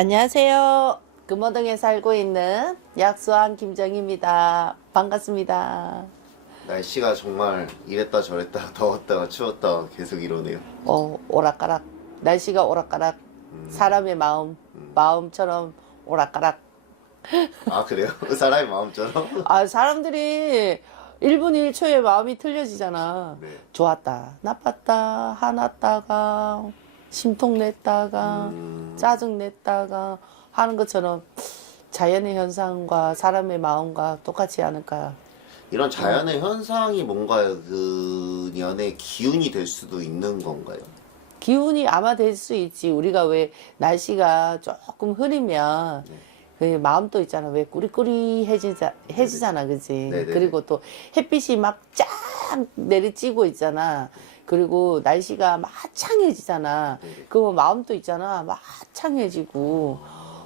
안녕하세요. 금호동에 살고 있는 약수왕 김정희입니다. 반갑습니다. 날씨가 정말 이랬다 저랬다 더웠다가 추웠다가 계속 이러네요. 오락가락. 날씨가 오락가락. 사람의 마음처럼 오락가락. 아 그래요? 사람의 마음처럼? 아, 사람들이 1분 1초에 마음이 틀려지잖아. 네. 좋았다, 나빴다, 화났다가, 심통 냈다가, 짜증 냈다가 하는 것처럼 자연의 현상과 사람의 마음과 똑같지 않을까. 이런 자연의 현상이 뭔가 그 연의 기운이 될 수도 있는 건가요? 기운이 아마 될 수 있지. 우리가 왜 날씨가 조금 흐리면 그 마음도 있잖아. 왜 꾸리꾸리해지잖아. 그지? 네네네. 그리고 또 햇빛이 막 쫙 내리쬐고 있잖아. 그리고 날씨가 막 화창해지잖아. 네네. 그거 마음도 있잖아. 막 화창해지고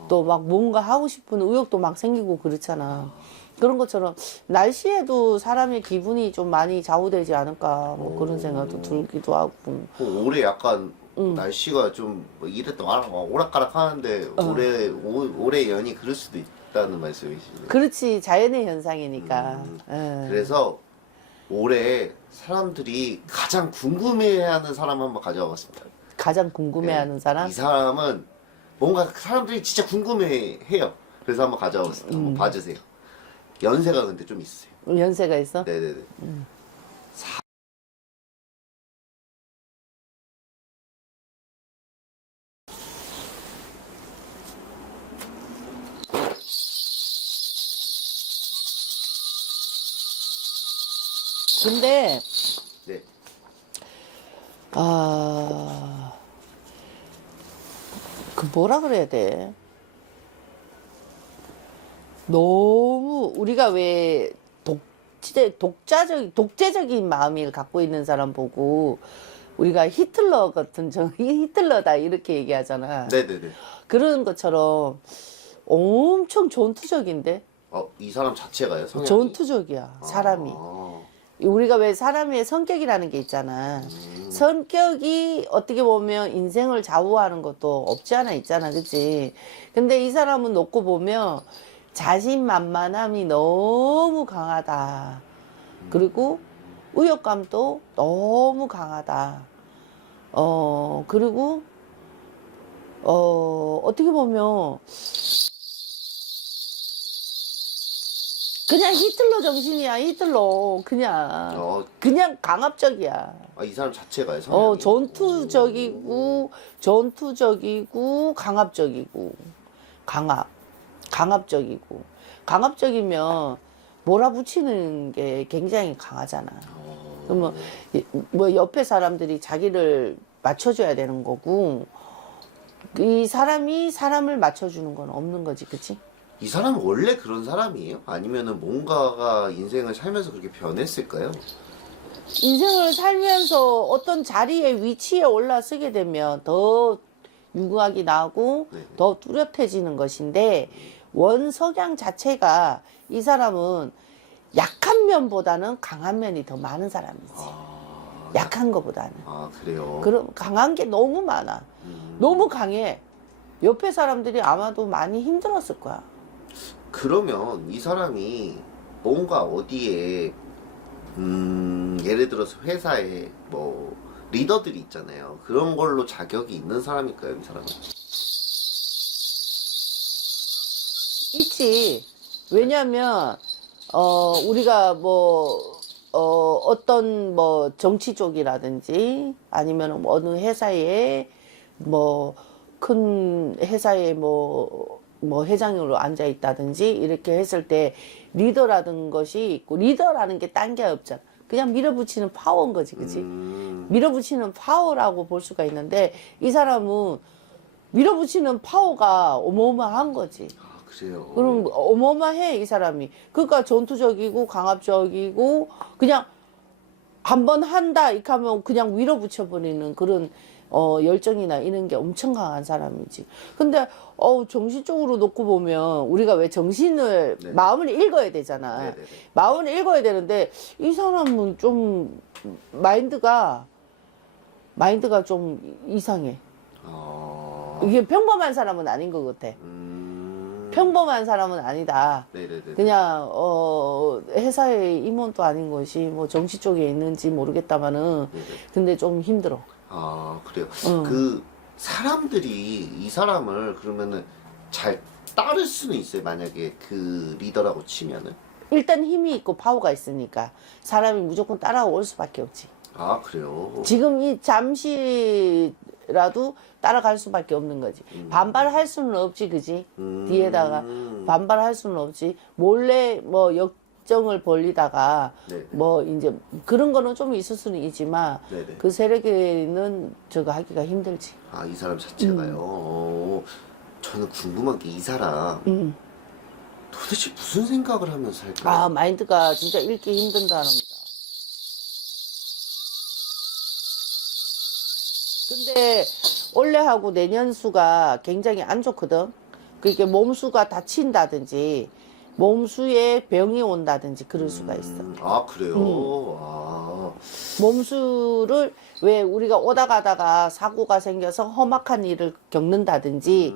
또 막 뭔가 하고 싶은 의욕도 막 생기고 그렇잖아. 그런 것처럼 날씨에도 사람의 기분이 좀 많이 좌우되지 않을까 뭐 그런 생각도 들기도 하고. 올해 약간 날씨가 좀뭐 이랬다 오락가락 하는데 올해 연이 그럴 수도 있다는 말씀이시네요. 그렇지, 자연의 현상이니까. 그래서 올해 사람들이 가장 궁금해하는 사람 한번 가져와봤습니다. 가장 궁금해하는 네. 사람? 이 사람은 뭔가 사람들이 진짜 궁금해해요. 그래서 한번 가져와봤습니다. 한번 봐주세요. 연세가 근데 좀 있으세요. 연세가 있어? 네네네. 근데 네. 그 뭐라 그래야 돼? 너무 우리가 왜 독재적인 마음을 갖고 있는 사람 보고 우리가 히틀러 같은 히틀러다 이렇게 얘기하잖아. 네네네. 그런 것처럼 엄청 전투적인데? 이 사람 자체가요? 성향이? 전투적이야, 사람이. 아, 우리가 왜 사람의 성격이라는 게 있잖아. 성격이 어떻게 보면 인생을 좌우하는 것도 없지 않아 있잖아. 그치? 근데 이 사람은 놓고 보면 자신만만함이 너무 강하다. 그리고 의욕감도 너무 강하다. 그리고, 어떻게 보면 그냥 히틀러 정신이야, 히틀러. 그냥 강압적이야. 이 사람 자체가요? 성향이? 전투적이고, 강압적이고. 강압적이면 몰아붙이는 게 굉장히 강하잖아. 그러면 뭐 옆에 사람들이 자기를 맞춰줘야 되는 거고, 이 사람이 사람을 맞춰주는 건 없는 거지, 그치? 이 사람은 원래 그런 사람이에요? 아니면은 뭔가가 인생을 살면서 그렇게 변했을까요? 인생을 살면서 어떤 자리에 위치에 올라서게 되면 더 유학이 나고 네. 더 뚜렷해지는 것인데 원 성향 자체가 이 사람은 약한 면보다는 강한 면이 더 많은 사람이지. 약한 것보다는. 그래요? 그럼 강한 게 너무 많아. 너무 강해. 옆에 사람들이 아마도 많이 힘들었을 거야. 그러면 이 사람이 뭔가 어디에 예를 들어서 회사에 뭐 리더들이 있잖아요. 그런 걸로 자격이 있는 사람일까요, 이 사람은? 있지. 왜냐면 우리가 어떤 뭐 정치 쪽이라든지 아니면 어느 회사에 뭐 큰 회사에 뭐 회장으로 앉아 있다든지 이렇게 했을 때 리더라는 것이 있고 리더라는 게 딴 게 없잖아. 그냥 밀어붙이는 파워인 거지, 그치? 밀어붙이는 파워라고 볼 수가 있는데 이 사람은 밀어붙이는 파워가 어마어마한 거지. 그래요? 그럼 어마어마해 이 사람이. 그러니까 전투적이고 강압적이고 그냥 한번 한다 이렇게 하면 그냥 밀어붙여버리는 그런 열정이나 이런 게 엄청 강한 사람이지. 근데 정신적으로 놓고 보면 우리가 왜 정신을 네. 마음을 읽어야 되잖아. 네네네. 마음을 읽어야 되는데 이 사람은 좀 마인드가 좀 이상해. 이게 평범한 사람은 아닌 것 같아. 평범한 사람은 아니다. 네네네. 그냥 회사의 임원도 아닌 것이 뭐 정치 쪽에 있는지 모르겠다마는 네네. 근데 좀 힘들어. 아, 그래요. 응. 그 사람들이 이 사람을 그러면은 잘 따를 수는 있어요. 만약에 그 리더라고 치면은. 일단 힘이 있고 파워가 있으니까 사람이 무조건 따라올 수밖에 없지. 아, 그래요. 지금 이 잠시라도 따라갈 수밖에 없는 거지. 반발할 수는 없지, 그지? 뒤에다가 반발할 수는 없지. 몰래 뭐 역정을 벌리다가 네. 뭐 이제 그런 거는 좀 있을 수는 있지만 네네. 그 세력에는 저거 하기가 힘들지. 아, 이 사람 자체가요. 저는 궁금한 게 이 사람 도대체 무슨 생각을 하면서 살까요? 아, 마인드가 진짜 읽기 힘든다랍니다. 근데 올해하고 내년 수가 굉장히 안 좋거든. 그게 몸수가 다친다든지 몸수에 병이 온다든지 그럴 수가 있어. 아, 그래요? 아, 몸수를 왜 우리가 오다 가다가 사고가 생겨서 험악한 일을 겪는다든지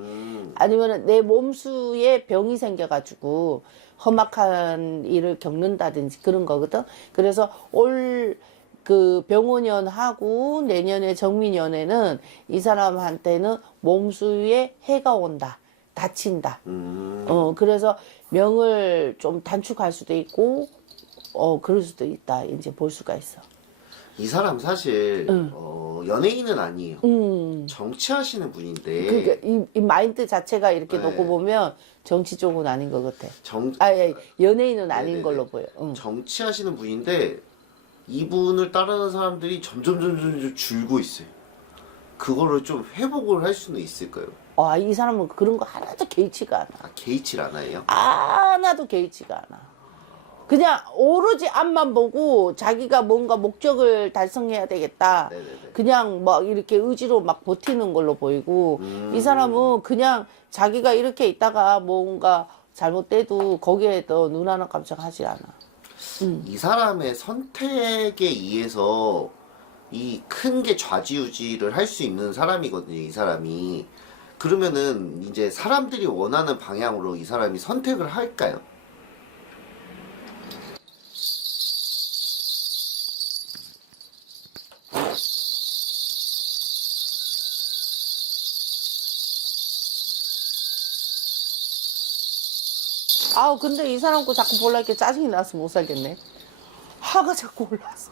아니면 내 몸수에 병이 생겨가지고 험악한 일을 겪는다든지 그런 거거든. 그래서 올 그 병원연하고 내년에 정민연에는 이 사람한테는 몸수에 해가 온다. 다친다. 그래서 명을 좀 단축할 수도 있고, 그럴 수도 있다. 이제 볼 수가 있어. 이 사람 사실 연예인은 아니에요. 정치하시는 분인데 그러니까 이 마인드 자체가 이렇게 네. 놓고 보면 정치 쪽은 아닌 것 같아. 정 연예인은 아닌 네네네. 걸로 보여. 정치하시는 분인데 이분을 따르는 사람들이 점점 줄고 있어요. 그거를 좀 회복을 할 수는 있을까요? 이 사람은 그런 거 하나도 개의치가 않아. 아, 개의치를 않아요? 하나도 개의치가 않아. 그냥 오로지 앞만 보고 자기가 뭔가 목적을 달성해야 되겠다. 네네네. 그냥 막 이렇게 의지로 막 버티는 걸로 보이고 이 사람은 그냥 자기가 이렇게 있다가 뭔가 잘못돼도 거기에 더 눈 하나 깜짝하지 않아. 이 사람의 선택에 의해서 이 큰 게 좌지우지를 할 수 있는 사람이거든요, 이 사람이. 그러면은 이제 사람들이 원하는 방향으로 이 사람이 선택을 할까요? 근데 이 사람 거 자꾸 볼라니까 짜증이 나서 못 살겠네. 화가 자꾸 올라서.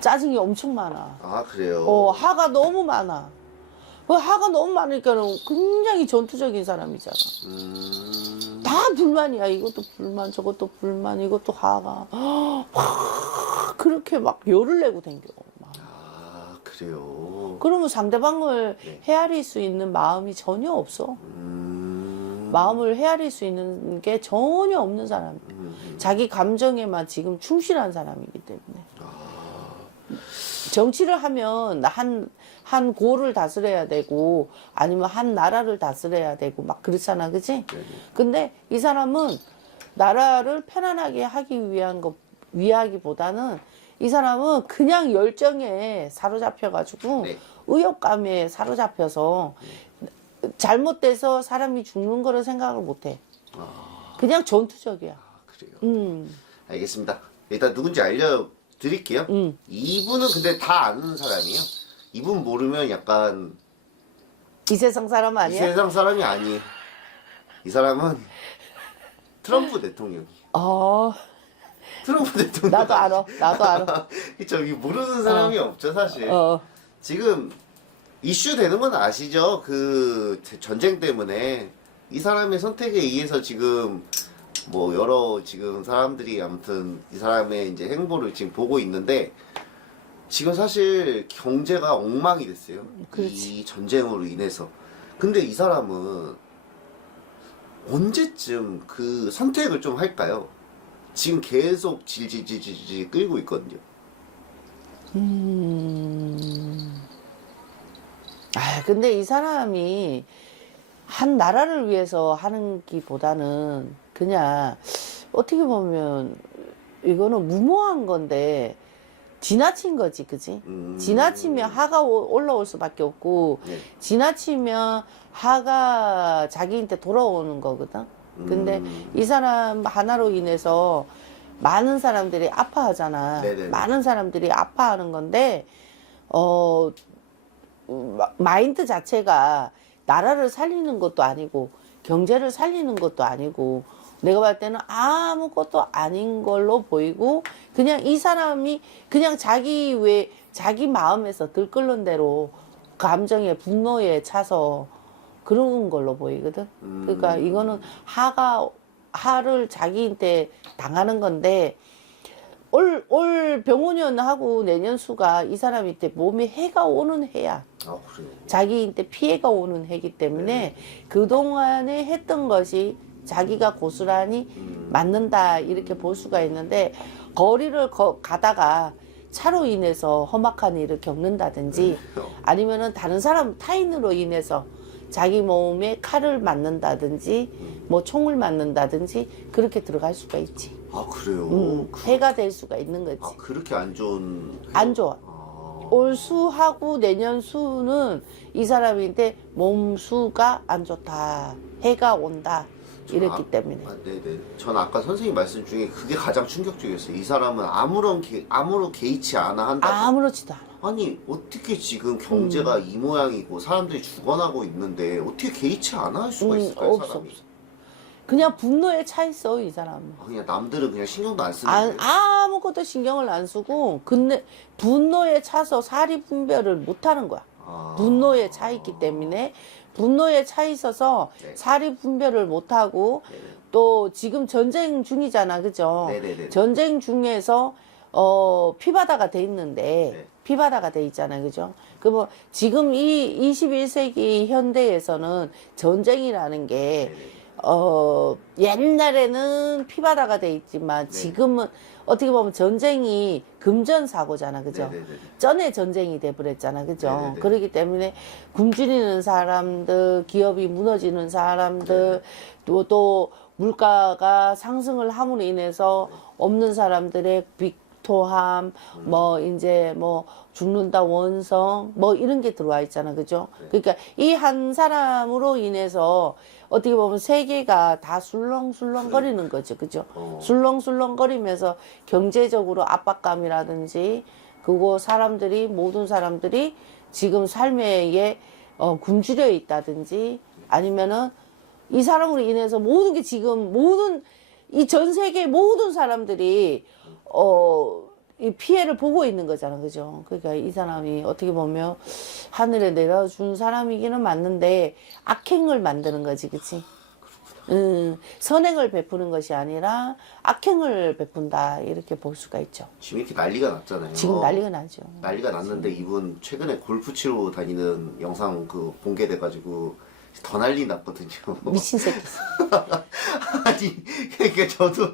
짜증이 엄청 많아. 아, 그래요? 화가 너무 많아. 화가 너무 많으니까는 굉장히 전투적인 사람이잖아. 다 불만이야. 이것도 불만, 저것도 불만, 이것도 화가. 막 그렇게 막 열을 내고 댕겨. 막. 아, 그래요? 그러면 상대방을 네. 헤아릴 수 있는 마음이 전혀 없어. 마음을 헤아릴 수 있는 게 전혀 없는 사람. 자기 감정에만 지금 충실한 사람이기 때문에. 정치를 하면 한 고를 다스려야 되고 아니면 한 나라를 다스려야 되고 막 그렇잖아, 그치? 근데 이 사람은 나라를 편안하게 하기 위하기보다는 이 사람은 그냥 열정에 사로잡혀가지고 네. 의욕감에 사로잡혀서 잘못돼서 사람이 죽는 거를 생각을 못해. 그냥 전투적이야. 그래요? 알겠습니다. 일단 누군지 알려드릴게요. 이분은 근데 다 아는 사람이에요. 이분 모르면 약간 이 세상 사람 이 아니야? 세상 사람이 아니에요. 이 사람은 트럼프 대통령이. 트럼프 대통령. 나도 알아. 나도 알아. 그쵸. 이 모르는 사람이 없죠, 사실. 어. 지금 이슈 되는 건 아시죠? 그 전쟁 때문에 이 사람의 선택에 의해서 지금 뭐 여러 지금 사람들이 아무튼 이 사람의 이제 행보를 지금 보고 있는데 지금 사실 경제가 엉망이 됐어요. 그렇지. 이 전쟁으로 인해서. 근데 이 사람은 언제쯤 그 선택을 좀 할까요? 지금 계속 질질질질 끌고 있거든요. 근데 이 사람이 한 나라를 위해서 하는 기보다는 그냥 어떻게 보면 이거는 무모한 건데 지나친 거지, 그지? 지나치면 하가 올라올 수밖에 없고, 네. 지나치면 하가 자기한테 돌아오는 거거든. 근데 이 사람 하나로 인해서 많은 사람들이 아파하잖아. 네네네. 많은 사람들이 아파하는 건데, 마인드 자체가 나라를 살리는 것도 아니고, 경제를 살리는 것도 아니고, 내가 봤을 때는 아무것도 아닌 걸로 보이고, 그냥 이 사람이 그냥 자기 마음에서 들끓는 대로 감정에, 분노에 차서 그런 걸로 보이거든. 그러니까 이거는 하를 자기한테 당하는 건데, 올 병원년하고 내년 수가 이 사람한테 몸에 해가 오는 해야. 아, 그래요. 자기한테 피해가 오는 해기 때문에 그동안에 했던 것이 자기가 고스란히 맞는다 이렇게 볼 수가 있는데, 거리를 가다가 차로 인해서 험악한 일을 겪는다든지 아니면은 다른 사람 타인으로 인해서 자기 몸에 칼을 맞는다든지 뭐 총을 맞는다든지 그렇게 들어갈 수가 있지. 아, 그래요. 해가 될 수가 있는 거지. 아, 그렇게 안 좋은. 안 좋아. 아, 올 수하고 내년 수는 이 사람인데 몸 수가 안 좋다. 해가 온다. 이랬기 때문에. 네네. 전 아까 선생님 말씀 중에 그게 가장 충격적이었어요. 이 사람은 아무런 개의치 않아 한다고. 아무렇지도 않아. 아니, 어떻게 지금 경제가 이 모양이고 사람들이 죽어나고 있는데 어떻게 개의치 않아 할 수가 있을까요, 없어, 사람이? 없어. 그냥 분노에 차 있어, 이 사람은. 아, 그냥 남들은 그냥 신경도 안 쓰는데. 아무것도 신경을 안 쓰고, 근데 분노에 차서 사리 분별을 못 하는 거야. 아. 분노에 차 있기 때문에, 분노에 차 있어서 네. 사리 분별을 못 하고, 네네. 또 지금 전쟁 중이잖아, 그죠? 네네네. 전쟁 중에서, 피바다가 돼 있는데, 네. 피바다가 돼 있잖아요, 그죠? 그 뭐, 지금 이 21세기 현대에서는 전쟁이라는 게, 네네. 옛날에는 피바다가 돼 있지만 네. 지금은 어떻게 보면 전쟁이 금전사고잖아, 그죠? 네네네. 전에 전쟁이 돼버렸잖아, 그죠? 네네네. 그렇기 때문에 굶주리는 사람들, 기업이 무너지는 사람들, 또 물가가 상승을 함으로 인해서 없는 사람들의 빅토함, 뭐 이제 뭐 죽는다 원성, 뭐 이런 게 들어와 있잖아, 그죠? 그러니까 이 한 사람으로 인해서 어떻게 보면 세계가 다 술렁술렁거리는 거죠, 그죠? 술렁술렁거리면서 경제적으로 압박감이라든지, 그거 사람들이, 모든 사람들이 지금 삶에 굶주려 있다든지, 아니면은 이 사람으로 인해서 모든 게 지금 이 전 세계 모든 사람들이 이 피해를 보고 있는 거잖아, 그죠? 그러니까 이 사람이 어떻게 보면 하늘에 내려준 사람이기는 맞는데 악행을 만드는 거지, 그치? 선행을 베푸는 것이 아니라 악행을 베푼다 이렇게 볼 수가 있죠. 지금 이렇게 난리가 났잖아요. 지금 난리가 나죠. 난리가 났는데 이분 최근에 골프 치러 다니는 영상 그 공개돼가지고 더 난리 났거든요. 미친 새끼. 아니, 그러니까 저도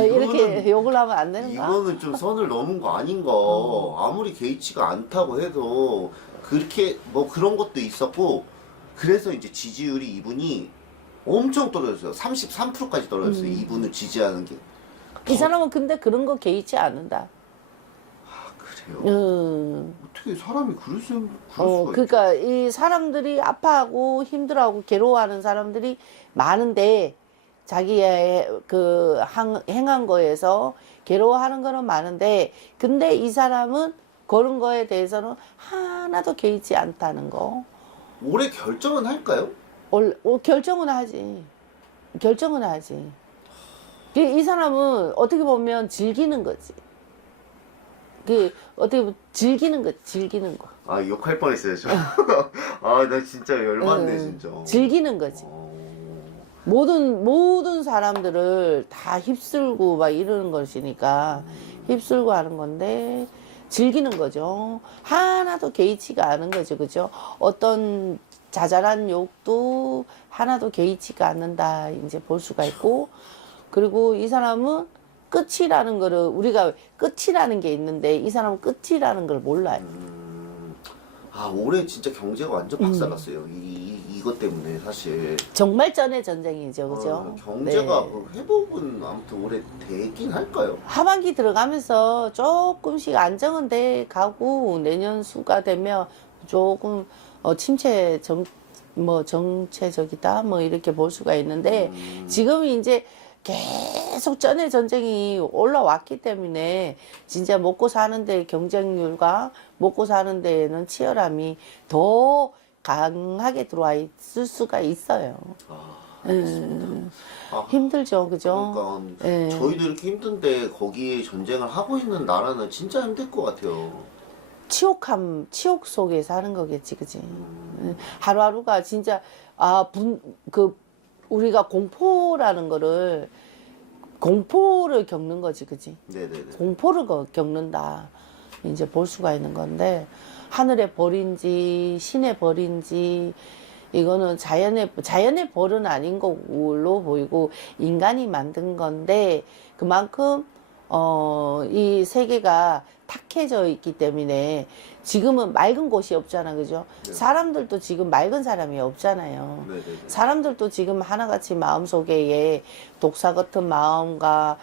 이렇게 욕을 하면 안 되는가? 이거는 좀 선을 넘은 거 아닌가. 아무리 개의치가 않다고 해도 그렇게 뭐 그런 것도 있었고, 그래서 이제 지지율이 이분이 엄청 떨어졌어요. 33%까지 떨어졌어요. 이분을 지지하는 게. 이 사람은 근데 그런 거 개의치 않는다. 아, 그래요? 어떻게 사람이 그럴 수가 있지? 그러니까 이 사람들이 아파하고 힘들어하고 괴로워하는 사람들이 많은데, 자기의 그 행한 거에서 괴로워하는 거는 많은데, 근데 이 사람은 그런 거에 대해서는 하나도 개의치 않다는 거. 올해 결정은 할까요? 결정은 하지. 결정은 하지. 이 사람은 어떻게 보면 즐기는 거지. 어떻게 보면 즐기는 거지, 즐기는 거. 아, 욕할 뻔했어요, 저. 아, 나 진짜 열받네, 진짜. 즐기는 거지. 모든 사람들을 다 휩쓸고 막 이러는 것이니까 휩쓸고 하는 건데 즐기는 거죠. 하나도 개의치가 않은 거죠, 그죠? 어떤 자잘한 욕도 하나도 개의치가 않는다 이제 볼 수가 있고, 그리고 이 사람은 끝이라는 거를, 우리가 끝이라는 게 있는데 이 사람은 끝이라는 걸 몰라요. 아, 올해 진짜 경제가 완전 박살났어요. 이 이것 때문에 사실 정말 전의 전쟁이죠, 그죠? 경제가 네. 그 회복은 아무튼 오래 되긴 할까요? 하반기 들어가면서 조금씩 안정은 돼 가고 내년 수가 되면 조금 침체 정체적이다 뭐 이렇게 볼 수가 있는데 지금 이제 계속 전의 전쟁이 올라왔기 때문에 진짜 먹고 사는데 경쟁률과 먹고 사는 데에는 치열함이 더 강하게 들어와 있을 수가 있어요. 힘들죠, 그죠? 그러니까 예. 저희도 이렇게 힘든데 거기에 전쟁을 하고 있는 나라는 진짜 힘들 것 같아요. 치욕 속에 사는 거겠지, 그지? 하루하루가 진짜, 우리가 공포를 겪는 거지, 그지? 네네네. 공포를 겪는다. 이제 볼 수가 있는 건데, 하늘의 벌인지, 신의 벌인지, 이거는 자연의 벌은 아닌 걸로 보이고, 인간이 만든 건데, 그만큼, 이 세계가 탁해져 있기 때문에, 지금은 맑은 곳이 없잖아, 그죠? 네. 사람들도 지금 맑은 사람이 없잖아요. 네네네. 사람들도 지금 하나같이 마음속에 독사 같은 마음과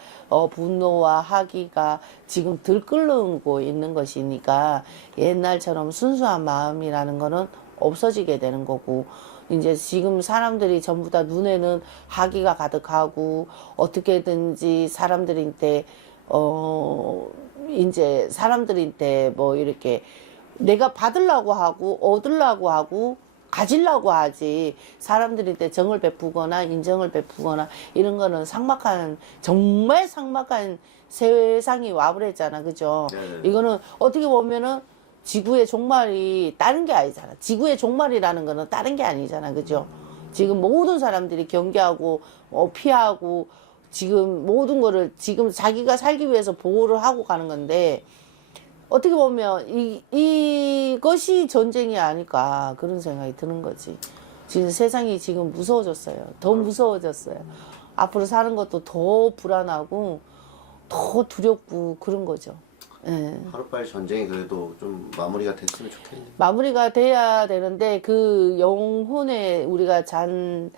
분노와 학의가 지금 들끓고 있는 것이니까 옛날처럼 순수한 마음이라는 거는 없어지게 되는 거고 이제 지금 사람들이 전부 다 눈에는 학의가 가득하고 어떻게든지 사람들한테 이제 사람들한테 뭐 이렇게 내가 받으려고 하고 얻으려고 하고 가지려고 하지 사람들한테 정을 베푸거나 인정을 베푸거나 이런 거는 정말 삭막한 세상이 와버렸잖아, 그죠? 네네. 이거는 어떻게 보면은 지구의 종말이 다른 게 아니잖아. 지구의 종말이라는 거는 다른 게 아니잖아, 그죠? 지금 모든 사람들이 경계하고 피하고 지금 모든 거를 지금 자기가 살기 위해서 보호를 하고 가는 건데 어떻게 보면 이것이 전쟁이 아닐까 그런 생각이 드는 거지. 지금 세상이 지금 무서워졌어요. 더 무서워졌어요. 앞으로 사는 것도 더 불안하고 더 두렵고 그런 거죠. 예. 하루빨리 전쟁이 그래도 좀 마무리가 됐으면 좋겠네요. 마무리가 돼야 되는데 그 영혼에 우리가 잔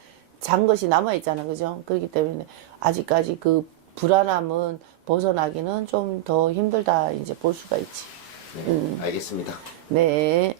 것이 남아 있잖아, 그죠? 그렇기 때문에 아직까지 그 불안함은 벗어나기는 좀 더 힘들다 이제 볼 수가 있지. 네, 알겠습니다. 네.